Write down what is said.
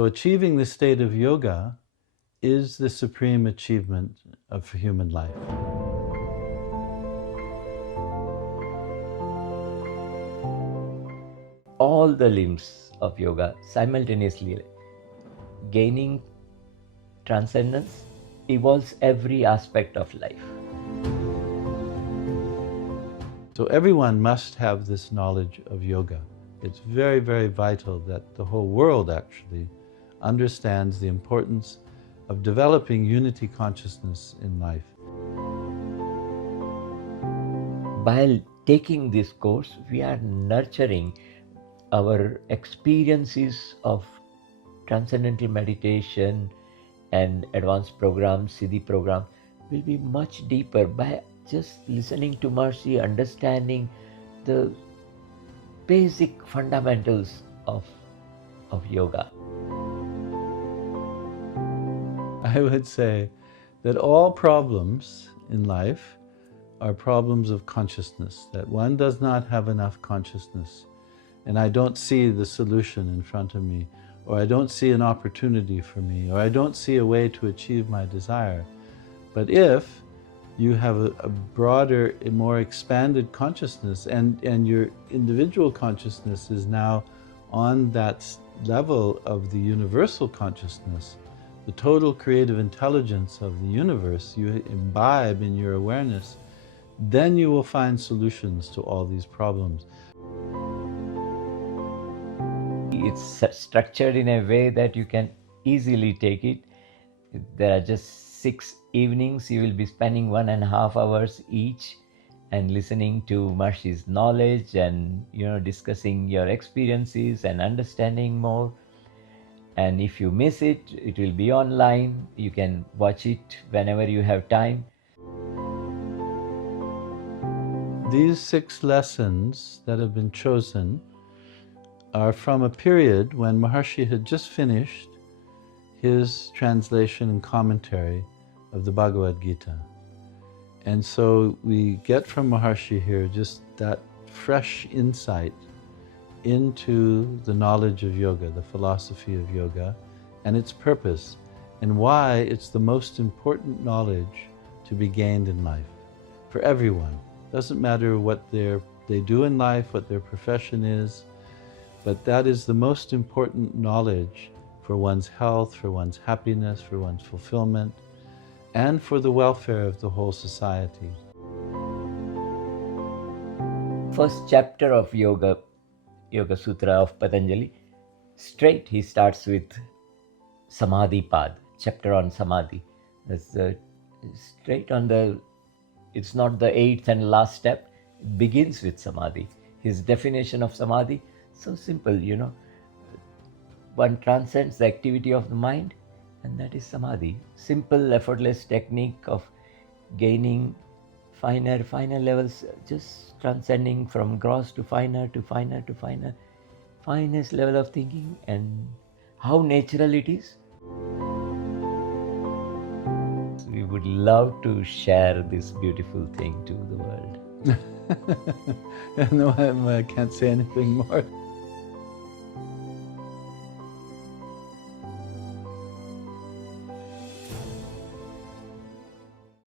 So achieving the state of yoga is the supreme achievement of human life. All the limbs of yoga simultaneously gaining transcendence evolves every aspect of life. So everyone must have this knowledge of yoga. It's very, very vital that the whole world actually understands the importance of developing unity consciousness in life. While taking this course, we are nurturing our experiences of transcendental meditation and advanced programs, Siddhi program, will be much deeper by just listening to Maharishi, understanding the basic fundamentals of yoga. I would say that all problems in life are problems of consciousness, that one does not have enough consciousness, and I don't see the solution in front of me, or I don't see an opportunity for me, or I don't see a way to achieve my desire. But if you have a broader, a more expanded consciousness, and your individual consciousness is now on that level of the universal consciousness, the total creative intelligence of the universe you imbibe in your awareness, then you will find solutions to all these problems. It's structured in a way that you can easily take it. There are just 6 evenings. You will be spending 1.5 hours each and listening to Mahari's knowledge and discussing your experiences and understanding more. And if you miss it, it will be online. You can watch it whenever you have time. These 6 lessons that have been chosen are from a period when Maharishi had just finished his translation and commentary of the Bhagavad Gita. And so we get from Maharishi here just that fresh insight into the knowledge of yoga, the philosophy of yoga, and its purpose, and why it's the most important knowledge to be gained in life for everyone. Doesn't matter what they do in life, what their profession is, but that is the most important knowledge for one's health, for one's happiness, for one's fulfillment, and for the welfare of the whole society. First chapter of Yoga Sutra of Patanjali, straight he starts with Samadhi Pad, chapter on Samadhi. That's straight on it's not the 8th and last step, it begins with Samadhi. His definition of Samadhi, so simple, one transcends the activity of the mind, and that is Samadhi. Simple, effortless technique of gaining finer levels, just transcending from gross to finer to finer to finer, finest level of thinking, and how natural it is. We would love to share this beautiful thing to the world. No, I can't say anything more.